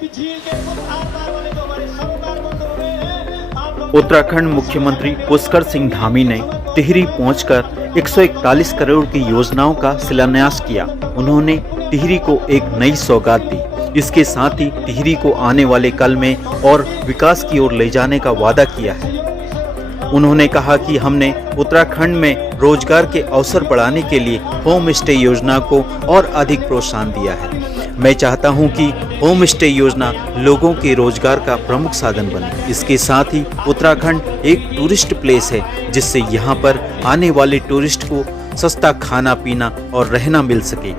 कि झील के उस आर पार वाले जो हमारे सरोकार बंद हो गए हैं, आप लोग उत्तराखंड मुख्यमंत्री पुष्कर सिंह धामी ने टिहरी पहुंचकर 141 करोड़ की योजनाओं का शिलान्यास किया। उन्होंने टिहरी को एक नई सौगात दी। इसके साथ ही टिहरी को आने वाले कल में और विकास की ओर ले जाने का वादा किया है। उन्होंने कहा कि हमने उत्तराखंड में रोजगार के अवसर बढ़ाने के लिए होम स्टे योजना को और अधिक प्रोत्साहन दिया है। मैं चाहता हूं कि होम स्टे योजना लोगों के रोजगार का प्रमुख साधन बने। इसके साथ ही उत्तराखंड एक टूरिस्ट प्लेस है, जिससे यहां पर आने वाले टूरिस्ट को सस्ता खाना पीना और रहना मिल सके।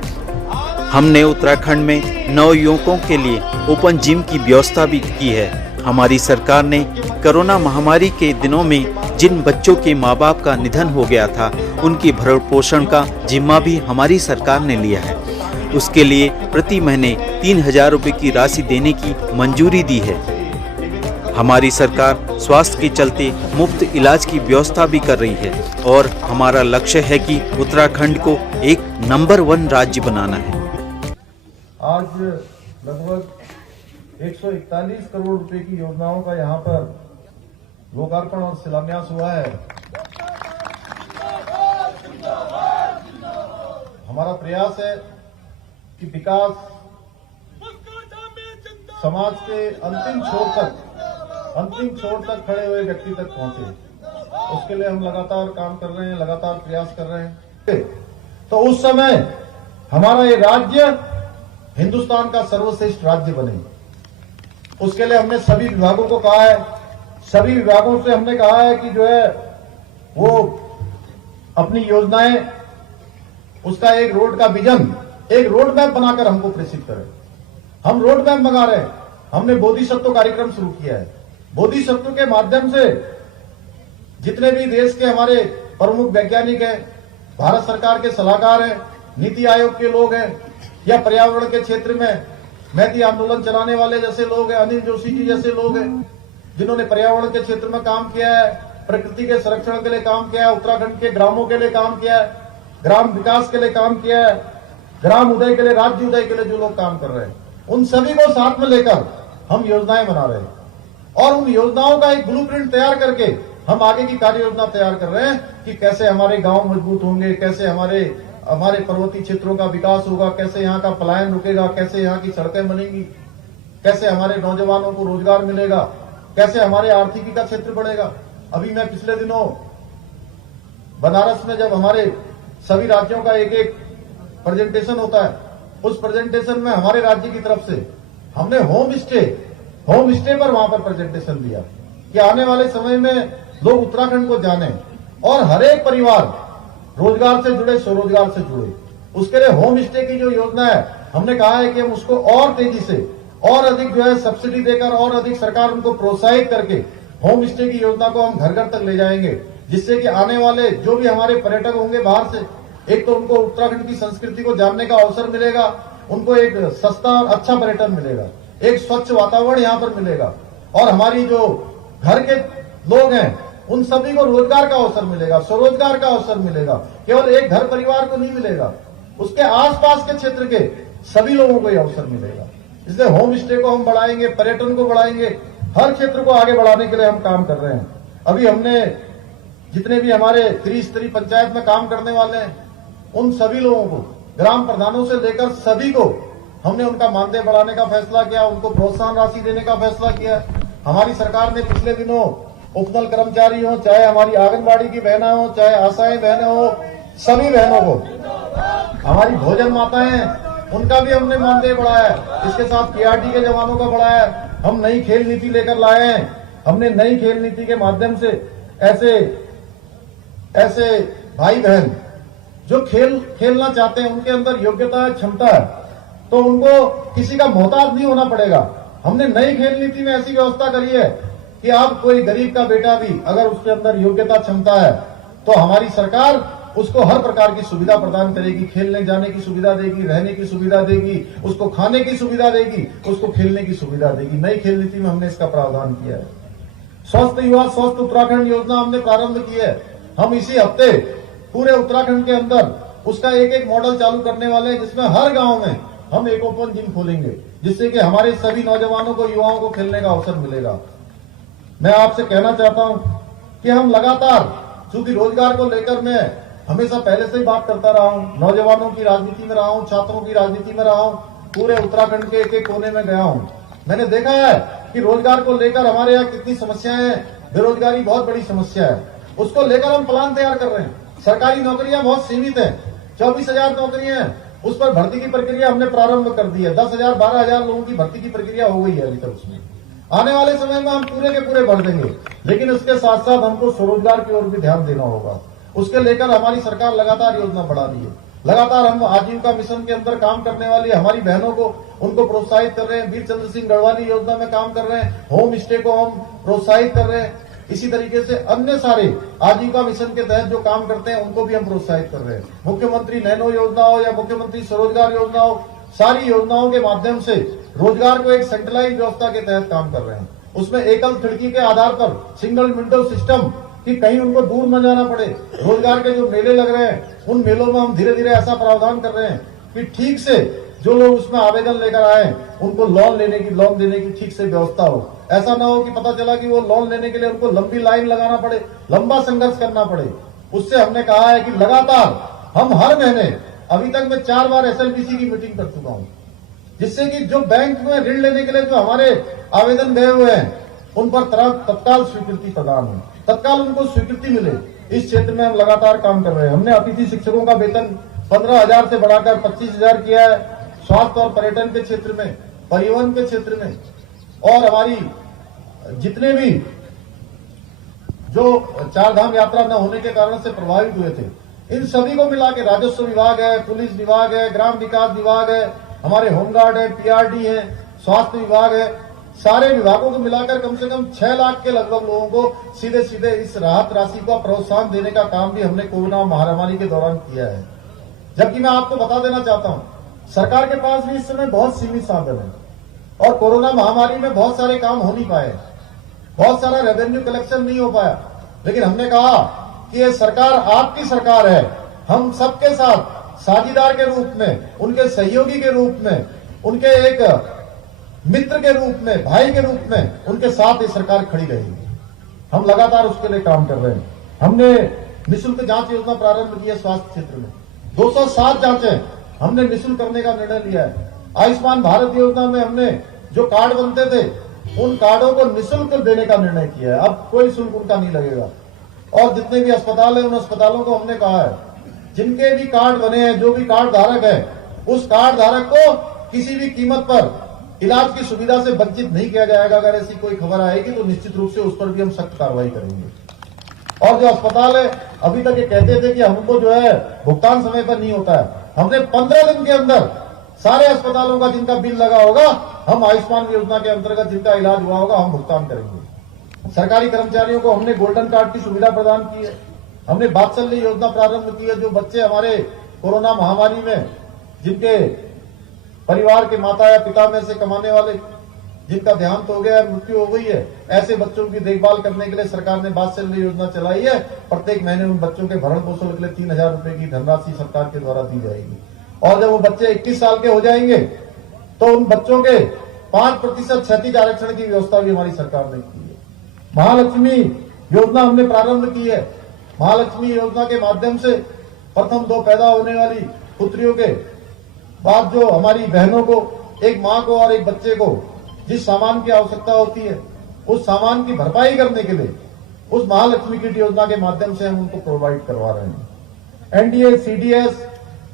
हमने उत्तराखंड में नवयुवकों के लिए ओपन जिम की व्यवस्था भी की है। हमारी सरकार ने कोरोना महामारी के दिनों में जिन बच्चों के माँ बाप का निधन हो गया था, उनके भरण पोषण का जिम्मा भी हमारी सरकार ने लिया है। उसके लिए प्रति महीने 3,000 रुपये की राशि देने की मंजूरी दी है। हमारी सरकार स्वास्थ्य के चलते मुफ्त इलाज की व्यवस्था भी कर रही है और हमारा लक्ष्य है कि उत्तराखंड को एक नंबर 1 राज्य बनाना है। आज लगभग 141 करोड़ रुपए की योजनाओं का यहाँ पर लोकार्पण और शिलान्यास हुआ है। हमारा प्रयास है कि विकास समाज के अंतिम छोर तक खड़े हुए व्यक्ति तक पहुंचे। उसके लिए हम लगातार काम कर रहे हैं, लगातार प्रयास कर रहे हैं। तो उस समय हमारा ये राज्य हिंदुस्तान का सर्वश्रेष्ठ राज्य बने, उसके लिए हमने सभी विभागों को कहा है, सभी विभागों से हमने कहा है कि जो है वो अपनी योजनाएं, उसका एक रोड का विजन, एक रोड मैप बनाकर हमको प्रेषित करें। हम रोड मैप मंगा रहे हैं। हमने बोधिसत्व कार्यक्रम शुरू किया है। बोधिसत्व के माध्यम से जितने भी देश के हमारे प्रमुख वैज्ञानिक हैं, भारत सरकार के सलाहकार हैं, नीति आयोग के लोग हैं, या पर्यावरण के क्षेत्र में मेहती आंदोलन चलाने वाले जैसे लोग हैं, अनिल जोशी जी जैसे लोग हैं, जिन्होंने पर्यावरण के क्षेत्र में काम किया है, प्रकृति के संरक्षण के लिए काम किया है, उत्तराखंड के ग्रामों के लिए काम किया है, ग्राम विकास के लिए काम किया है, ग्राम उदय के लिए, राज्य उदय के लिए जो लोग काम कर रहे हैं, उन सभी को साथ में लेकर हम योजनाएं बना रहे हैं। और उन योजनाओं का एक ब्लूप्रिंट तैयार करके हम आगे की कार्य योजना तैयार कर रहे हैं कि कैसे हमारे गांव मजबूत होंगे, कैसे हमारे पर्वतीय क्षेत्रों का विकास होगा, कैसे यहाँ का पलायन रुकेगा, कैसे यहाँ की सड़कें बनेंगी, कैसे हमारे नौजवानों को रोजगार मिलेगा, कैसे हमारे आर्थिकी का क्षेत्र बढ़ेगा। अभी मैं पिछले दिनों बनारस में, जब हमारे सभी राज्यों का एक एक प्रेजेंटेशन होता है, उस प्रेजेंटेशन में हमारे राज्य की तरफ से हमने होम स्टे पर वहां पर प्रेजेंटेशन दिया कि आने वाले समय में लोग उत्तराखंड को जाने और हर एक परिवार रोजगार से जुड़े, स्वरोजगार से जुड़े। उसके लिए होम स्टे की जो योजना है, हमने कहा है कि हम उसको और तेजी से और अधिक जो है सब्सिडी देकर और अधिक सरकार उनको प्रोत्साहित करके होम स्टे की योजना को हम घर घर तक ले जाएंगे, जिससे कि आने वाले जो भी हमारे पर्यटक होंगे बाहर से, एक तो उनको उत्तराखंड की संस्कृति को जानने का अवसर मिलेगा, उनको एक सस्ता और अच्छा पर्यटन मिलेगा, एक स्वच्छ वातावरण यहाँ पर मिलेगा, और हमारी जो घर के लोग हैं उन सभी को रोजगार का अवसर मिलेगा, स्वरोजगार का अवसर मिलेगा। केवल एक घर परिवार को नहीं मिलेगा, उसके आसपास के क्षेत्र के सभी लोगों को यह अवसर मिलेगा। इसलिए होम स्टे को हम बढ़ाएंगे, पर्यटन को बढ़ाएंगे, हर क्षेत्र को आगे बढ़ाने के लिए हम काम कर रहे हैं। अभी हमने जितने भी हमारे त्रिस्तरीय पंचायत में काम करने वाले हैं, उन सभी लोगों को, ग्राम प्रधानों से लेकर सभी को, हमने उनका मानदेय बढ़ाने का फैसला किया, उनको प्रोत्साहन राशि देने का फैसला किया। हमारी सरकार ने पिछले दिनों उपनल कर्मचारी हो, चाहे हमारी आंगनबाड़ी की बहनें हो, चाहे आशाएं बहनें हो, सभी बहनों को, हमारी भोजन माताएं हैं, उनका भी हमने मानदेय बढ़ाया है। इसके साथ पीआरटी के जवानों का बढ़ाया है। हम नई खेल नीति लेकर लाए हैं। हमने नई खेल नीति के माध्यम से ऐसे भाई बहन जो खेलना चाहते हैं, उनके अंदर योग्यता है, क्षमता है, तो उनको किसी का मोहताज नहीं होना पड़ेगा। हमने नई खेल नीति में ऐसी व्यवस्था करी है कि आप कोई गरीब का बेटा भी अगर उसके अंदर योग्यता, क्षमता है, तो हमारी सरकार उसको हर प्रकार की सुविधा प्रदान करेगी। खेलने जाने की सुविधा देगी, रहने की सुविधा देगी, उसको खाने की सुविधा देगी, उसको खेलने की सुविधा देगी। नई खेल नीति में हमने इसका प्रावधान किया है। स्वस्थ युवा स्वस्थ उत्तराखंड योजना हमने प्रारंभ की है। हम इसी हफ्ते पूरे उत्तराखंड के अंदर उसका एक एक मॉडल चालू करने वाले हैं, जिसमें हर गांव में हम एक ओपन जिम खोलेंगे। जिससे कि हमारे सभी नौजवानों को, युवाओं को खेलने का अवसर मिलेगा। मैं आपसे कहना चाहता हूं कि हम लगातार, चूंकि रोजगार को लेकर मैं हमेशा पहले से ही बात करता रहा हूं, नौजवानों की राजनीति में रहा हूं, छात्रों की राजनीति में रहा हूं, पूरे उत्तराखंड के एक एक कोने में गया हूं। मैंने देखा है कि रोजगार को लेकर हमारे यहाँ कितनी समस्याएं हैं। बेरोजगारी बहुत बड़ी समस्या है, उसको लेकर हम प्लान तैयार कर रहे हैं। सरकारी नौकरियां बहुत सीमित है, 24,000 नौकरियां हैं, उस पर भर्ती की प्रक्रिया हमने प्रारंभ कर दी है। 10,000 12,000 लोगों की भर्ती की प्रक्रिया हो गई है अभी तक। उसमें आने वाले समय में हम पूरे के पूरे बढ़ देंगे, लेकिन उसके साथ साथ हमको स्वरोजगार की ओर भी ध्यान देना होगा। उसके लेकर हमारी सरकार लगातार योजना बढ़ा रही है। लगातार हम आजीविका मिशन के अंदर काम करने वाली हमारी बहनों को, उनको प्रोत्साहित कर रहे हैं। वीर चंद्र सिंह गढ़वाली योजना में काम कर रहे हैं, होम स्टे को हम प्रोत्साहित कर रहे हैं। इसी तरीके से अन्य सारे आजीविका मिशन के तहत जो काम करते हैं उनको भी हम प्रोत्साहित कर रहे हैं। मुख्यमंत्री नैनो योजना हो या मुख्यमंत्री स्वरोजगार योजना हो, सारी योजनाओं के माध्यम से रोजगार को एक सेंट्रलाइज व्यवस्था के तहत काम कर रहे हैं। उसमें एकल खिड़की के आधार पर, सिंगल विंडो सिस्टम, कि कहीं उनको दूर न जाना पड़े। रोजगार के जो मेले लग रहे हैं, उन मेलों में हम धीरे धीरे ऐसा प्रावधान कर रहे हैं कि ठीक से जो लोग उसमें आवेदन लेकर आए उनको लोन देने की ठीक से व्यवस्था हो। ऐसा ना हो कि पता चला कि वो लोन लेने के लिए उनको लंबी लाइन लगाना पड़े, लंबा संघर्ष करना पड़े। उससे हमने कहा है कि लगातार हम हर महीने, अभी तक मैं 4 बार SLBC की मीटिंग कर चुका हूं, जिससे कि जो बैंक में ऋण लेने के लिए जो हमारे आवेदन गए हुए हैं उन पर तत्काल स्वीकृति प्रदान हो, तत्काल उनको स्वीकृति मिले। इस क्षेत्र में हम लगातार काम कर रहे हैं। हमने अतिथि शिक्षकों का वेतन 15,000 से बढ़ाकर 25,000 किया है। स्वास्थ्य और पर्यटन के क्षेत्र में, परिवहन के क्षेत्र में, और हमारी जितने भी जो 4 धाम यात्रा न होने के कारण से प्रभावित हुए थे, इन सभी को मिला के राजस्व विभाग है, पुलिस विभाग है, ग्राम विकास विभाग है, हमारे होमगार्ड है, PRD है, स्वास्थ्य विभाग है, सारे विभागों को मिलाकर कम से कम 6 लाख के लगभग लोगों को सीधे सीधे इस राहत राशि का प्रोत्साहन देने का काम भी हमने कोरोना महामारी के दौरान किया है। जबकि मैं आपको बता देना चाहता हूं, सरकार के पास भी इस समय बहुत सीमित साधन है और कोरोना महामारी में बहुत सारे काम हो नहीं पाए, बहुत सारा रेवेन्यू कलेक्शन नहीं हो पाया। लेकिन हमने कहा कि ये सरकार आपकी सरकार है, हम सबके साथ साझीदार के रूप में, उनके सहयोगी के रूप में, उनके एक मित्र के रूप में, भाई के रूप में उनके साथ ये सरकार खड़ी रहेगी। हम लगातार उसके लिए काम कर रहे हैं। हमने निःशुल्क जांच योजना प्रारंभ की है स्वास्थ्य क्षेत्र में। 207 जांचें हमने निःशुल्क करने का निर्णय लिया है। आयुष्मान भारत योजना में हमने जो कार्ड बनते थे उन कार्डों को निःशुल्क देने का निर्णय किया है। अब कोई शुल्क उनका नहीं लगेगा। और जितने भी अस्पताल है, उन अस्पतालों को हमने कहा है जिनके भी कार्ड बने हैं, जो भी कार्ड धारक है, उस कार्ड धारक को किसी भी कीमत पर इलाज की सुविधा से वंचित नहीं किया जाएगा। अगर ऐसी कोई खबर आएगी तो निश्चित रूप से उस पर भी हम सख्त कार्रवाई करेंगे। और जो अस्पताल है, अभी तक ये कहते थे कि हमको जो है भुगतान समय पर नहीं होता है, हमने 15 दिन के अंदर सारे अस्पतालों का जिनका बिल लगा होगा, हम आयुष्मान योजना के अंतर्गत जिनका इलाज हुआ होगा, हम भुगतान करेंगे। सरकारी कर्मचारियों को हमने गोल्डन कार्ड की सुविधा प्रदान की है। हमने वात्सल्य योजना प्रारंभ की है। जो बच्चे हमारे कोरोना महामारी में, जिनके परिवार के माता या पिता में से कमाने वाले, जिनका देहांत हो गया, मृत्यु हो गई है, ऐसे बच्चों की देखभाल करने के लिए सरकार ने वात्सल्य योजना चलाई है। प्रत्येक महीने उन बच्चों के भरण पोषण के लिए 3,000 रुपए की धनराशि सरकार के द्वारा दी जाएगी। और जब वो बच्चे 21 साल के हो जाएंगे तो उन बच्चों के 5% क्षैतिज आरक्षण की व्यवस्था भी हमारी सरकार ने की है। महालक्ष्मी योजना हमने प्रारंभ की है। महालक्ष्मी योजना के माध्यम से प्रथम 2 पैदा होने वाली पुत्रियों के बाद जो हमारी बहनों को, एक मां को और एक बच्चे को जिस सामान की आवश्यकता होती है, उस सामान की भरपाई करने के लिए उस महालक्ष्मी किट योजना के माध्यम से हम उनको प्रोवाइड करवा रहे हैं। NDA, CDS,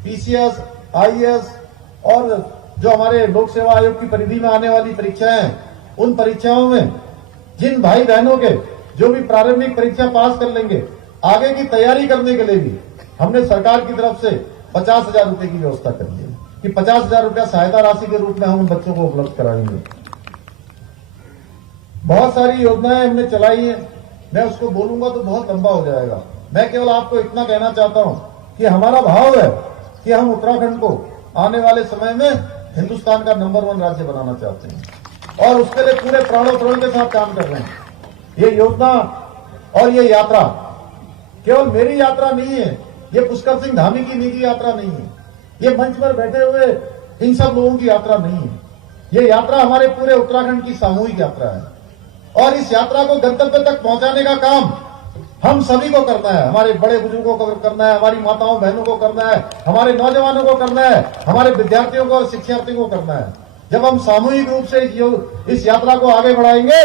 PCS, IAS और जो हमारे लोक सेवा आयोग की परिधि में आने वाली परीक्षाएं हैं, उन परीक्षाओं में जिन भाई बहनों के जो भी प्रारंभिक परीक्षा पास कर लेंगे, आगे की तैयारी करने के लिए भी हमने सरकार की तरफ से 50,000 रुपए की व्यवस्था कर दी है कि 50,000 रुपया सहायता राशि के रूप में हम उन बच्चों को उपलब्ध कराएंगे। बहुत सारी योजनाएं हमने चलाई हैं। मैं उसको बोलूंगा तो बहुत लंबा हो जाएगा। मैं केवल आपको इतना कहना चाहता हूं कि हमारा भाव है कि हम उत्तराखंड को आने वाले समय में हिंदुस्तान का नंबर 1 राज्य बनाना चाहते हैं और उसके लिए पूरे प्राणों प्राण के साथ काम कर रहे हैं। ये योजना और ये यात्रा केवल मेरी यात्रा नहीं है, ये पुष्कर सिंह धामी की निजी यात्रा नहीं है, ये मंच पर बैठे हुए इन सब लोगों की यात्रा नहीं है। ये यात्रा हमारे पूरे उत्तराखंड की सामूहिक यात्रा है और इस यात्रा को गंतव्य तक पहुंचाने का काम हम सभी को करना है। हमारे बड़े बुजुर्गों को करना है, हमारी माताओं बहनों को करना है, हमारे नौजवानों को करना है, हमारे विद्यार्थियों को और शिक्षार्थियों को करना है। जब हम सामूहिक रूप से इस यात्रा को आगे बढ़ाएंगे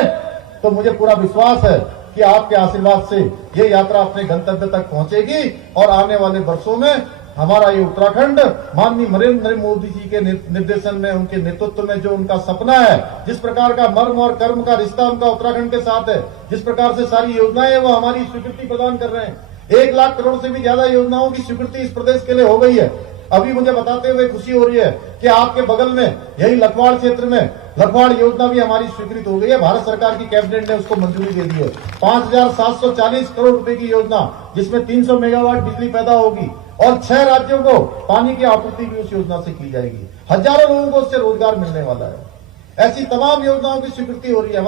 तो मुझे पूरा विश्वास है कि आपके आशीर्वाद से ये यात्रा अपने गंतव्य तक पहुंचेगी और आने वाले वर्षों में हमारा ये उत्तराखंड माननीय नरेंद्र मोदी जी के निर्देशन में, उनके नेतृत्व में जो उनका सपना है, जिस प्रकार का मर्म और कर्म का रिश्ता उनका उत्तराखंड के साथ है, जिस प्रकार से सारी योजनाएं वो हमारी स्वीकृति प्रदान कर रहे हैं। 1 लाख करोड़ से भी ज्यादा योजनाओं की स्वीकृति इस प्रदेश के लिए हो गई है। अभी मुझे बताते हुए खुशी हो रही है कि आपके बगल में यही लखवाड़ क्षेत्र में लखवाड़ योजना भी हमारी स्वीकृत हो गई है। भारत सरकार की कैबिनेट ने उसको मंजूरी दे दी है। 5,740 करोड़ रुपए की योजना, जिसमें 300 मेगावाट बिजली पैदा होगी और 6 राज्यों को पानी की आपूर्ति भी उस योजना से की जाएगी। हजारों लोगों को उससे रोजगार मिलने वाला है। ऐसी तमाम योजनाओं की स्वीकृति हो रही है।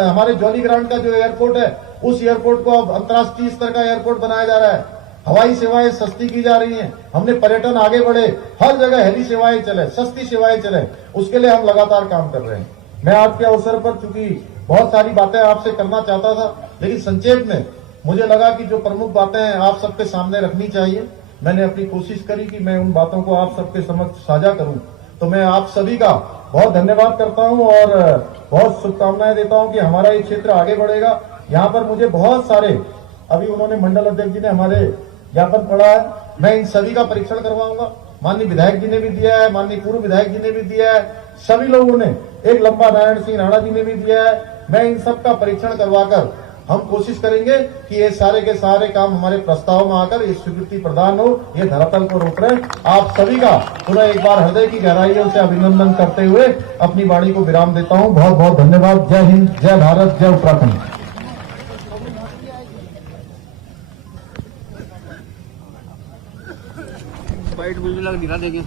हमारे जौलीग्रांट का जो एयरपोर्ट है, उस एयरपोर्ट को अब अंतर्राष्ट्रीय स्तर का एयरपोर्ट बनाया जा रहा है। हवाई सेवाएं सस्ती की जा रही हैं। हमने पर्यटन आगे बढ़े, हर जगह हेली सेवाएं चले, सस्ती सेवाएं चले, उसके लिए हम लगातार काम कर रहे हैं। मैं आज के अवसर पर चूंकि बहुत सारी बातें आपसे करना चाहता था, लेकिन संक्षेप में मुझे लगा कि जो प्रमुख बातें हैं आप सबके सामने रखनी चाहिए। मैंने अपनी कोशिश करी कि मैं उन बातों को आप सबके समक्ष साझा करूं। तो मैं आप सभी का बहुत धन्यवाद करता हूं और बहुत शुभकामनाएं देता हूं कि हमारा ये क्षेत्र आगे बढ़ेगा। यहाँ पर मुझे बहुत सारे, अभी उन्होंने मंडल अध्यक्ष जी ने हमारे ज्ञापन पढ़ा है, मैं इन सभी का परीक्षण करवाऊंगा। माननीय विधायक जी ने भी दिया है, माननीय पूर्व विधायक जी ने भी दिया है, सभी लोगों ने, एक लंबा नारायण सिंह राणा जी ने भी दिया है। मैं इन सब का परीक्षण करवाकर हम कोशिश करेंगे कि ये सारे के सारे काम हमारे प्रस्ताव में आकर ये स्वीकृति प्रदान हो, ये धरातल को रोक रहे। आप सभी का पुनः एक बार हृदय की गहराइयों से अभिनंदन करते हुए अपनी वाणी को विराम देता हूं। बहुत बहुत धन्यवाद। जय हिंद, जय भारत, जय उत्तराखंड। वाइट बिल्डिंग लग दिखा देंगे।